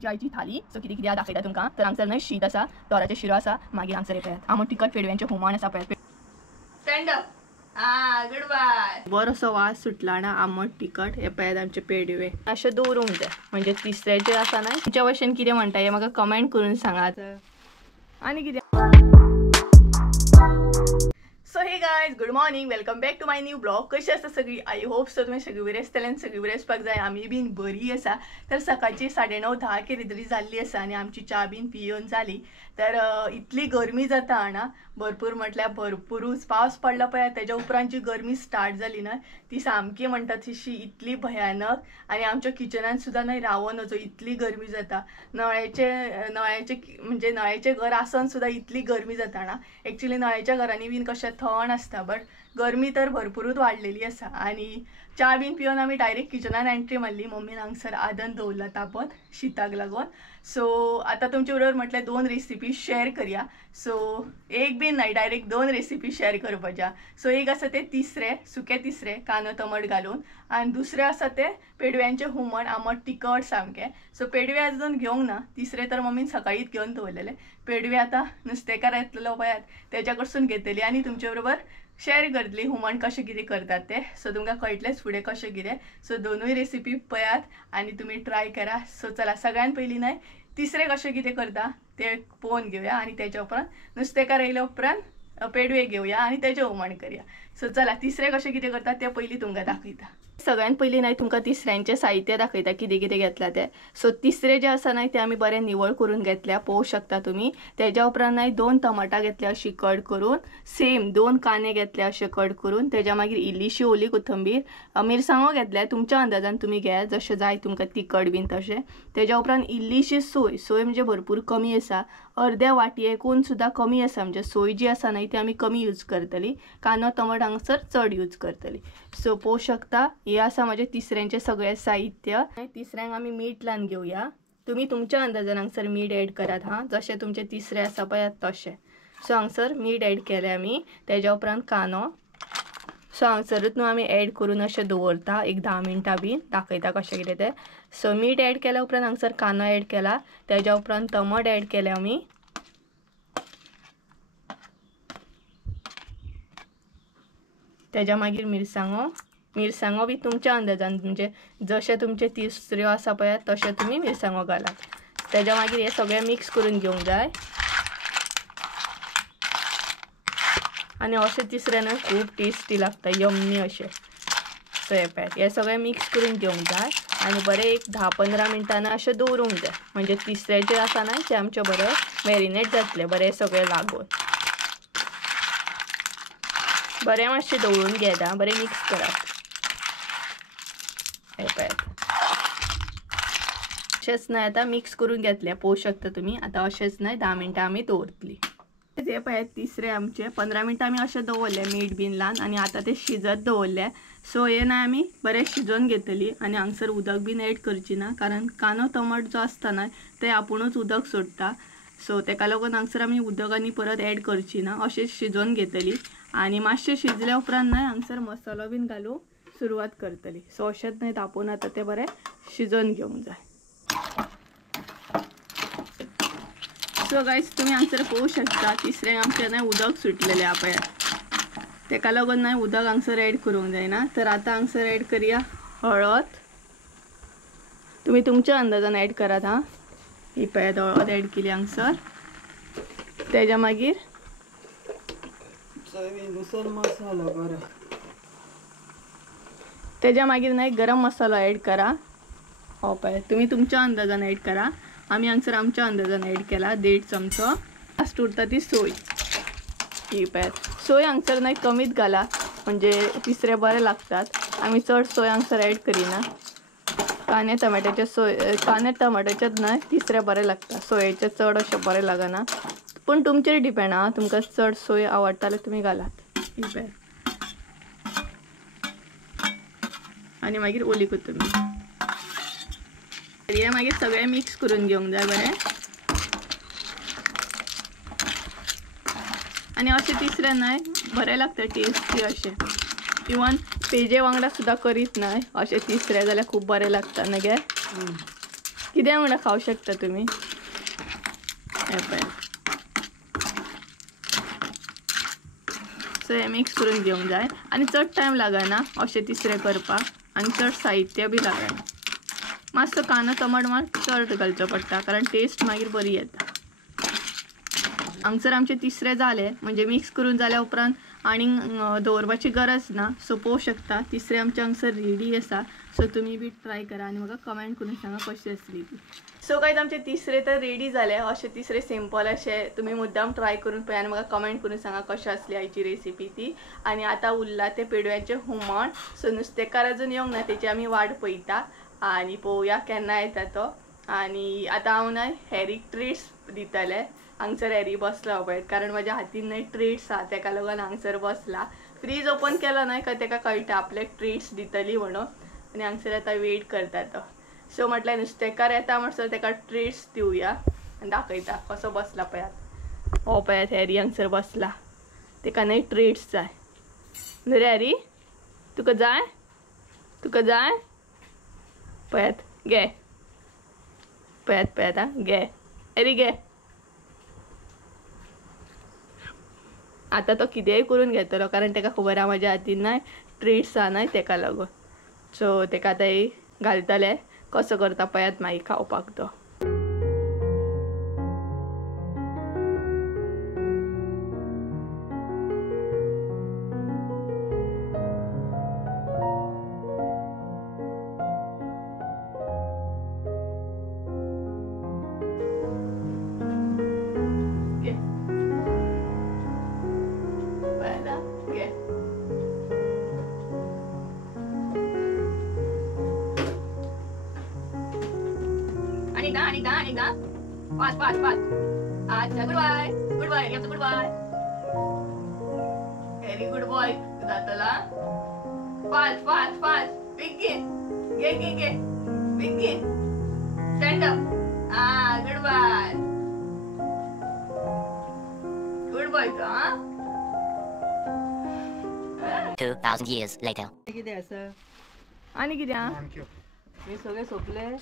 आमची आईची थाली सो किती किती दाखयता तुमकां. तर हांगसर न्हय शीत आसा, तोराचे शिरो आसा, मागीर हांगसर हे पळयात आमट तिखट पेडव्यांचें हुमण आसा पळयात. Stand up. Goodbye. बरोसो वास सुटला ना आमट तिखट. हे पळयात आमचे पेडवे अशें दवरूंक जाय. म्हणजे तिसऱ्याचे आसा ना तुमच्या भाशेन कितें म्हणटा हें म्हाका कमेंट करून सांगात. आनी कितें. So hey guys good morning, welcome back to my new blog. कशी आसा सगळी? आय होप सो तुमी सगळी बरी आसतली आनी सगळी बरी आसपाक जाय. आमी बीन बरी आसा. तर सकाळची 9:30 कितें तरी जाल्ली आसा आनी आमची च्या बीन पियोन जाली. तर इतली गरमी जाता ना, भरपूर म्हटल्यार भरपूरूच. पावस पडला पळय तेज्या उपरांत जी गरमी स्टार्ट जाली ना ती सामकी म्हणटा तशी इतली भयानक. आनी आमच्या किचनान सुद्दां न्हय रावो नजो, इतली गरमी जाता. नळ्याचे म्हणजे नळ्याचें घर आसन सुद्दां इतली गरमी जाता ना. एक्चुअली नळ्याच्या घरांनी बीन कशें थंड आसता, बट गरमी तर भरपूरूच वाडलेली आसा. आनी च्या बीन पिवन आमी डायरेक्ट किचनान एंट्री मारली. मम्मीन हांगसर आदन दवरला तापत शीताक लागून. सो आतां तुमचे बरोबर म्हटल्यार 2 रेसिपी शेअर करया. सो एक बीन न्हय, डायरेक्ट 2 रेसिपी शेअर करपाच्या. सो एक आसा ते तिसरे, सुके तिसरे कांदो टमाट घालून, आनी दुसरे आसा ते पेडव्यांचे हुमण आमट तिखट सामकें. सो पेडवे अजून घेवंक ना, तिसरे तर मम्मीन सकाळीच घेवन दवरलेले. पेडवे आतां नुस्तेकार येतलो पळयात तेच्या कडसून घेतली आनी तुमचे बरोबर शेअर करतली हुमण कशें कितें करतात ते. सो तुमकां कळटलेंच फुडें कशें कितें. सो दोनूय रेसिपी पळयात आनी तुमी ट्राय करा. सो चला सगळ्यान पयलीं न्हय तिसरे कशें कितें करता ते पळोवन घेवया आनी तेच्या उपरांत नुस्तेकार येयल्या उपरांत पेडवे घेवया आनी तेजें हुमण करया. सो चला तिसरे कशें कितें करता ते पयलीं तुमकां दाखयता. सगळ्यान पयलीं न्हय तुमकां तिसऱ्यांचें साहित्य दाखयता कितें कितें घेतला तें. सो तिसरे जे आसा न्हय ते आमी बरें निवळ करून घेतल्या, पळोवंक शकता तुमी. तेच्या उपरांत न्हय 2 टमाटां घेतल्या अशी कट करून, सेम 2 कांदे घेतले अशे कट करून, तेच्या मागीर इल्लीशी ओली कोथंबीर, मिरसांगो घेतल्या तुमच्या अंदाजान तुमी घ्या जशें जाय तुमकां तिखट बीन तशें. तेच्या उपरांत इल्लीशी सोय म्हणजे भरपूर कमी आसा, अर्द्या वाटयेकून सुद्दां कमी आसा. म्हणजे सोय जी आसा न्हय ती आमी कमी यूज करतली, कांदो टमाट हांगसर चड यूज करतली. सो पळोवंक शकता हे आसा म्हजे तिसऱ्यांचे सगळे साहित्य. तिसऱ्यांक आमी मीठ लावन घेवया. तुमी तुमच्या अंदाजान हांगसर मीठ एड करात हां, जशें तुमचे तिसरे आसा पळयात तशें. सो हांगसर मीठ एड केलें आमी. तेच्या उपरांत कांदो. सो हांगसरूच न्हू आमी एड करून अशें दवरता एक 10 मिनटां बीन, दाखयता कशें कितें तें. सो मीठ एड केल्या उपरांत हांगसर कांदो एड केला. तेच्या उपरांत टमाट एड केले आमी. तेच्या मागीर मिरसांगो बी तुमच्या अंदाजान, म्हणजे जशें तुमचे तिसऱ्यो आसा पळय तशें तुमी मिरसांगो घालात. तेच्या मागीर हे सगळें मिक्स करून घेवंक जाय. आनी अशें तिसऱ्यान खूब टेस्टी लागता, यम्मी अशें. सो हे पळयात हे सगळें मिक्स करून घेवंक जाय आनी बरें एक 10-15 मिनटांनी अशें दवरूंक जाय. म्हणजे तिसरे जे आसा न्हय ते आमचे बरें मॅरिनेट जातले, बरें सगळें लागून. बरें मातशें दवरून घेता, बरें मिक्स करात. हे पळयात अशेंच न्हय आतां मिक्स करून घेतले, पळोवंक शकता तुमी. आतां अशेंच न्हय 10 मिनटां आमी दवरतली. ते पळयात तिसरे आमचे 15 मिनटां आमी अशें दवरले मीठ बीन लावन आनी आतां ते शिजत दवरले. सो हे न्हय आमी बरें शिजोवन घेतली आनी हांगसर उदक बीन एड करची ना, कारण कांदो टमाट जो आसता न्हय ते आपुणूच उदक सोडटा. सो तेका लागून हांगसर आमी उदक आनी परत एड करची ना, अशेंच शिजोवन घेतली. आनी मातशें शिजल्या उपरांत न्हय हांगसर मसालो बीन घालूंक सुरवात करतली. सो अशेंच न्हय तापोवन आतां ते बरें शिजोवन घेवंक जाय. सो गायज तुम्ही हांगसर पळोवंक शकता तिसऱ्यांक आमचे न्हय उदक सुटलेलें आहा पळयात. तेका लागून न्हय उदक हांगसर एड करूंक जायना. तर आतां हांगसर एड करया हळद. तुमी तुमच्या अंदाजान एड करात हां. ही पळयात हळद एड केली हांगसर. तेच्या मागीर तेच्या मागीर न्हय गरम मसालो एड करा. हो पळयात तुमी तुमच्या अंदाजान एड करा. आमी हांगसर आमच्या अंदाजान एड केला 1.5 चमचो. लास्ट उरता ती सोय. ही पळयात सोय हांगसर न्हय कमीच घाला, म्हणजे तिसरे बरे लागतात. आमी चड सोय हांगसर एड करिना. कांदे टमाट्याचेच न्हय तिसरे बरे लागता, सोयेचे चड अशें बरें लागना. पूण तुमचेर डिपेंड आहा, तुमकां चड सोय आवडटा जाल्यार तुमी घालात. ही पळयात आनी मागीर ओली कोथंबीर. हे मागीर सगळें मिक्स करून घेवंक जाय बरें. आनी अशें तिसरें न्हय बरें लागता टेस्टी अशें. इवन पेजे वांगडा सुद्दां करीत न्हय अशें तिसरें जाल्यार खूब बरें लागता न्हय गे. कितें म्हणून खाऊ शकता तुम्ही. सो हे मिक्स करून घेवंक जाय आनी चड टायम लागना अशें तिसरें करपाक आनी चड साहित्य बी लागना. मातसो कांदो टमाट मात चड घालचो पडटा कारण टेस्ट मागीर बरी येता. हांगसर आमचे तिसरे जाले म्हणजे मिक्स करून जाल्या उपरांत आणि दवरपाची गरज ना. सो पळोवं शकता तिसरे आमचे हांगसर रेडी आसा. सो तुमी बी ट्राय करा आनी म्हाका कमेंट करून सांगा कशी आसली ती. सो गायज आमचे तिसरे तर रेडी झाले. असे तिसरे सिंपल असे तुम्ही मुद्दाम ट्राय करून पळय आनी म्हाका कमेंट करून सांगा कशी आसली आयची रेसिपी ती. आणि आता उरला ते पेडव्याचे हुमण. सो नुस्तेकार अजून येवंक ना तेची आमी वाट पळयता आणि पळोवया केन्ना येता तो. आणि आता हांव ना हेरीक ट्रीट्स दितले. हांगसर हेरी बसला पळय कारण माझ्या हातीन नाही ट्रीट्स आहा तेका लागून हांगसर बसला. फ्रीज ओपन केलो न्हय का तेका कळटा आपले ट्रीट्स दितली म्हणून आनी हांगसर आता वेट करता तो. सो म्हटल्यार नुस्तेकार येता म्हणसर तेका ट्रीट्स दिवया आनी दाखयता कसो बसला पळयात. हो पळयात हेरी हांगसर बसला तेका न्हय ट्रीट्स जाय. न्हू रे हेरी तुका जाय तुका जाय पळयात घे पळयात पळयात आं घे हेरी घे. आता तो कितेंय करून घेतलो कारण तेका खबर आहा म्हाज्या हातीन नाय ट्रीट्स आहा न्हय तेका लागून. सो तेका आतां घालतले कसो करता पळयात मागीर खावपाक तो. Anika. Fast. Acha, good boy. You have to good boy. Very good boy. Zatala. Fast. Begin. Get. Begin. Stand up. Good boy. Good boy, huh? 2,000 years later. किती असं आणि किती मी सगळे सोपले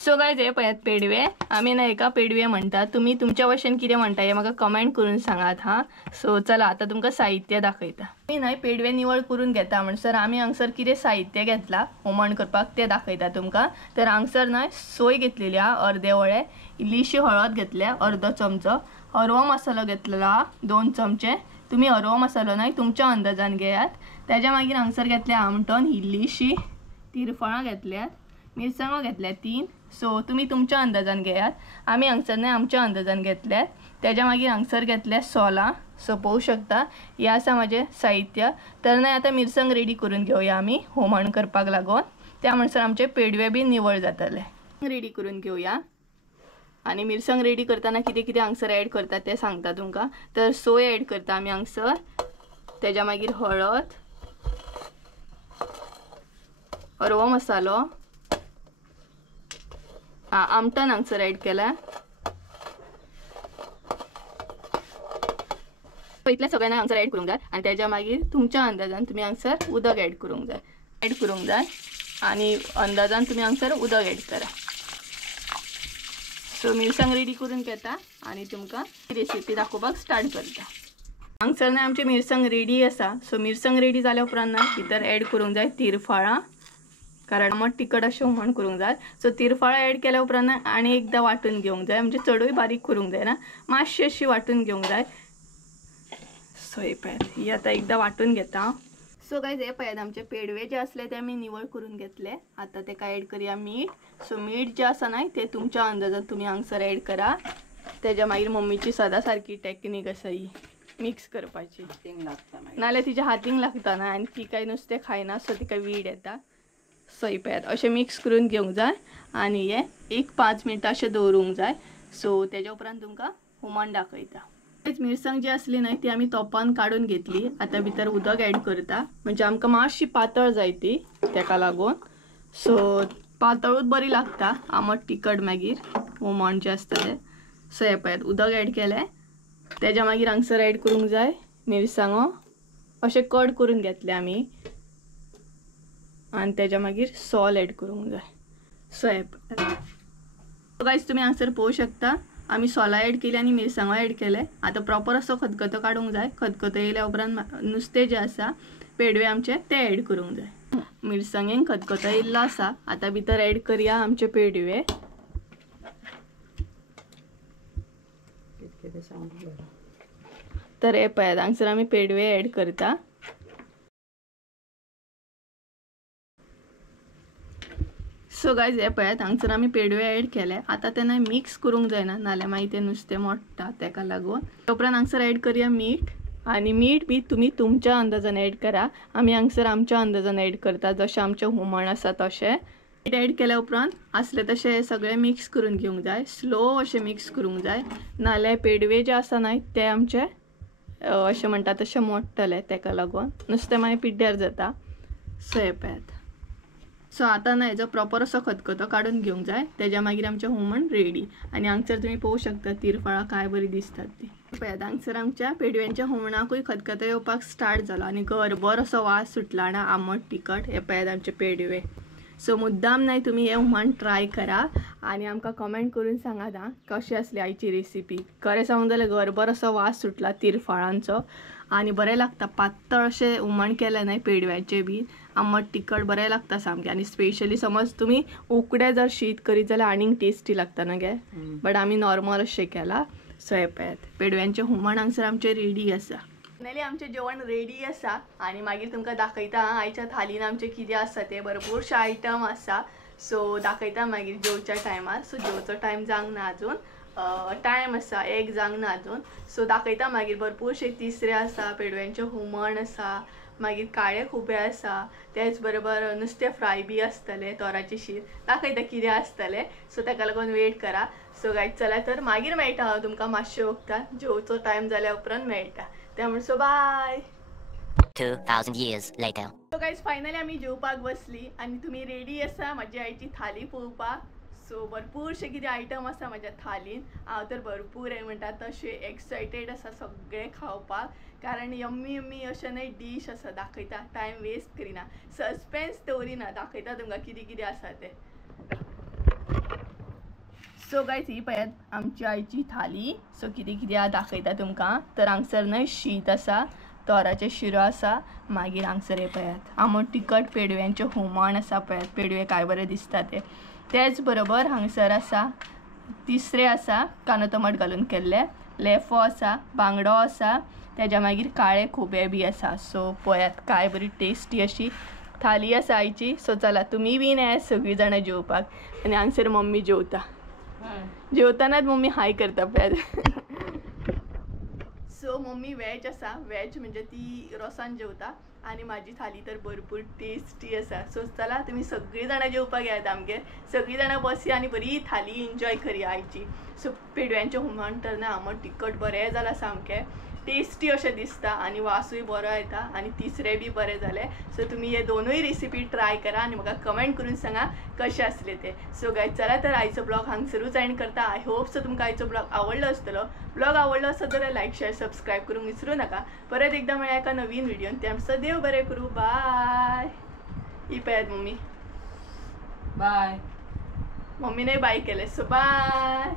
सो गायज हे पळयात पेडवे आम्ही ना एका पेडवे म्हणतात. तुम्ही तुमच्या भाशेन कितें म्हणटा हे म्हाका कमेंट करून सांगात हा. सो चला आता तुमकां साहित्य दाखयता. आमी न्हय पेडवे निवळ करून घेता म्हणसर आमी हांगसर कितें साहित्य घेतला हुमण करपाक ते दाखयता तुमकां. तर हांगसर न्हय सोय घेतलेली हा अर्दे वळे, इल्लीशी हळद घेतल्या अर्दो चमचो, हरवो मसालो घेतलेलो हा 2 चमचे. तुम्ही हरवो मसालो न्हय तुमच्या अंदाजान घेयात. त्याच्या मागीर हांगसर घेतल्या आमटण इल्लीशी, तिरफळां घेतल्यात, मिरसांगो घेतल्या 3. सो तुम्ही तुमच्या अंदाजान घेयात. आमी हांगसर न्हय आमच्या अंदाजान घेतल्यात. त्याच्या मागीर हांगसर घेतल्या सोलां. सो पळोवं शकता हे आसा म्हाजें साहित्य. तर न्हय आतां मिरसांग रेडी करून घेवया आमी हुमण करपाक लागून. त्या म्हणसर आमचे पेडवे बी निवळ जातले. रेडी करून घेवया आनी मिरसांग रेडी करतना कितें कितें हांगसर ॲड करता तें सांगता तुमकां. तर सोय ॲड करता आमी हांगसर. त्याच्या मागीर हळद, हरवो मसालो, आमटण हांगसर ॲड केला. इतल्या सगळ्यांना हांगसर ॲड करूंक जाय आनी त्याच्या मागीर तुमच्या अंदाजान तुमी हांगसर उदक ॲड करूंक जाय आनी अंदाजान तुमी हांगसर उदक ॲड करा. सो मिरसांग रेडी करून घेता आनी तुमकां रेसिपी दाखोवपाक स्टार्ट करता. हांगसर न्हय आमची मिरसांग रेडी आसा. सो मिरसांग रेडी जाल्या उपरांत ना भितर ॲड करूंक जाय तिरफळां कारण आमट तिखट अशें हुमण करूंक जाय. सो तिरफळां ॲड केल्या उपरांत आनी एकदां वांटून घेवंक जाय म्हणजे चडूय बारीक करूंक जायना, मातशी अशी वांटून घेवंक जाय. सो हे पळयात ही आतां एकदां वांटून घेता. सो गायज हे पळयात आमचे पेडवे जे असले ते आमी निवळ करून घेतले. आता तेका ॲड करूया मीठ. सो मीठ जे आसा न्हय ते तुमच्या अंदाजान तुमी हांगसर ॲड करा. त्याच्या मागीर मम्मीची सदां सारकी टॅक्नीक आसा ही मिक्स करपाची, नाल्यार तिच्या हातींक लागता ना आनी ती काय नुस्तें खायना सो तिका वीड येता. सो हे पळयात अशें मिक्स करून घेवंक जाय आनी हे 1-5 मिनटां अशें दवरूंक जाय. सो तेज्या उपरांत तुमकां हुमण दाखयता. मिरसांग जी असली न्हय ती आमी तोपान काडून घेतली. आता भितर उदक ॲड करता म्हणजे आमकां मातशी पातळ जाय ती तेका लागून. सो पातळूच बरी लागता आमट तिखट मागीर हुमण जे आसता ते. सो हे पळयात उदक ऍड केलें तेज्या मागीर हांगसर ऍड करूंक जाय मिरसांगो अशें कट करून घेतले आमी आनी तेज्या मागीर सॉल ऍड करूंक जाय. सो हे गायज तुम्ही हांगसर पळोवंक शकता आमी सोला ऍड केली आनी मिरसांगो ऍड केले. आतां प्रॉपर असो खतखतो काडूंक जाय. खतखतो येयल्या उपरांत नुस्तें जें आसा पेडवे आमचे ते ऍड करूंक जाय. मिरसांगेन खतखतो येयल्लो आसा. आतां भितर ऍड करया आमचे पेडवे. तर हे पळयात हांगसर आमी पेडवे ऍड करता. सो गायज हे पळयात हांगसर आमी पेडवे ऍड केले. आतां तेन्ना मिक्स करूंक जायना नाल्यार मागीर तें नुस्तें मोडटा तेका लागून. उपरांत हांगसर ऍड करया मीठ आनी मीठ बी तुमी तुमच्या अंदाजान ऍड करा. आमी हांगसर आमच्या अंदाजान ऍड करता जशें आमचें हुमण आसा तशें. मीठ ऍड केल्या उपरांत आसले तशें सगळें मिक्स करून घेवंक जाय. स्लो अशें मिक्स करूंक जाय नाल्यार पेडवे जे आसा न्हय ते आमचे अशें म्हणटा तशें मोडटले तेका लागून नुस्तें मागीर पिड्ड्यार जाता. सो हे पळयात. सो आतां ना हेजो प्रॉपर असो खतखतो काडून घेवंक जाय. तेज्या मागीर आमचें हुमण रेडी. आनी हांगसर तुमी पळोवंक शकता तिरफळां काय बरी दिसतात ती. पळयात हांगसर आमच्या पेडव्यांच्या हुमणाकूय खतखतो येवपाक स्टार्ट जालो आनी गरबर असो वास सुटला ना आमट तिखट. हे पळयात आमचे पेडवे. सो मुद्दाम नाही तुम्ही हे हुमण ट्राय करा आनी आमकां कमेंट करून सांगात आं कशी आसली आयची रेसिपी. खरें सांगूंक जाल्यार गरबर असो वास सुटला तिरफळांचो आनी बरें लागता. पातळ अशें हुमण केलें न्हय पेडव्याचें बी आमट तिखट बरें लागता सामकें. आनी स्पेशली समज तुमी उकडें जर शीत करीत जाल्यार आनीक टेस्टी लागता न्हय गे. बट आमी नॉर्मल अशें केला. सो हे पळयात पेडव्यांचें हुमण हांगसर आमचें रेडी आसा. फायनली आमचें जेवण रेडी आसा आनी मागीर तुमकां दाखयता आयच्या थालीन आमचें कितें आसा तें. भरपूरशे आयटम आसा. सो दाखयता मागीर जेवच्या टायमार. सो जेवचो टायम जावंक ना अजून. टायम आसा 1 जावंक ना अजून. सो दाखयता मागीर भरपूरशे तिसरे आसा पेडव्यांचें हुमण आसा मागीर काळे खुबे आसा. तेच बरोबर नुस्तें फ्राय बी आसतलें तोराचें शीत दाखयता कितें आसतलें. सो ताका लागून वेट करा. सो गायज चला तर मागीर मेळटा हांव तुमकां मातशें वखदां जेवचो टायम जाल्या उपरांत मेळटा. त्यामुळे so bye. 2000 years later. So guys finally आमी जेवपाक बसली आनी तुमी रेडी आसा म्हाजी आयची थाली पळोवपाक. सो भरपूरशे कितें आयटम आसा म्हाज्या थालीन. हांव तर भरपूर म्हणटा तशें एक्सायटेड आसा सगळें खावपाक कारण यम्मी यम्मी अशें न्हय डीश आसा. दाखयता टायम वेस्ट करिना सस्पेन्स दवरिना दाखयता तुमकां कितें कितें आसा तें. सो गायज ही पळयात आमची आयची थाली. सो कितें कितें दाखयता तुमकां. तर हांगसर न्हय शीत आसा तोराचें शिरो आसा मागीर हांगसर हे पळयात आमट तिखट पेडव्यांचें हुमण आसा. पळयात पेडवे काय बरें दिसता ते. तेच बरोबर हांगसर आसा तिसरे आसा कांदो टमाट घालून केल्ले. लेफो आसा बांगडो आसा तेज्या मागीर काळे खुबे बी आसा. सो पळयात काय बरी टेस्टी अशी थाली आसा आयची. सो चला तुमी बीन येयात सगळीं जाणां जेवपाक. आनी हांगसर मम्मी जेवता. जेवतानाच मम्मी हाय करता पळयात. सो मम्मी वेज आसा. वेज म्हणजे ती रोसान जेवता आनी म्हाजी थाली तर भरपूर टेस्टी आसा. सो चला तुमी सगळीं जाणां जेवपाक येयात आमगेर. सगळीं जाणां बसया आनी बरी थाली एन्जॉय करया आयची. सो पेडव्यांचें हुमण तर ना आमट तिखट बरें जालां सामकें टेस्टी अशें दिसता आनी वासूय बरो येता आनी तिसरे बी बरें जालें. सो तुमी हे दोनूय रेसिपी ट्राय करा आनी म्हाका कमेंट करून सांगा कशें आसलें तें. सो गायज चला तर आयचो ब्लॉग हांगसरूच एंड करता. आय होप सो तुमकां आयचो ब्लॉग आवडलो आसतलो. ब्लॉग आवडलो आसत जाल्यार लायक शेअर सबस्क्रायब करूंक विसरू नाका. परत एकदा मेळया एका नवीन व्हिडिओन. ते आमचं देव बरें करूं. बाय. ही पळयात मम्मी बाय. मम्मीने बाय केले. So bye.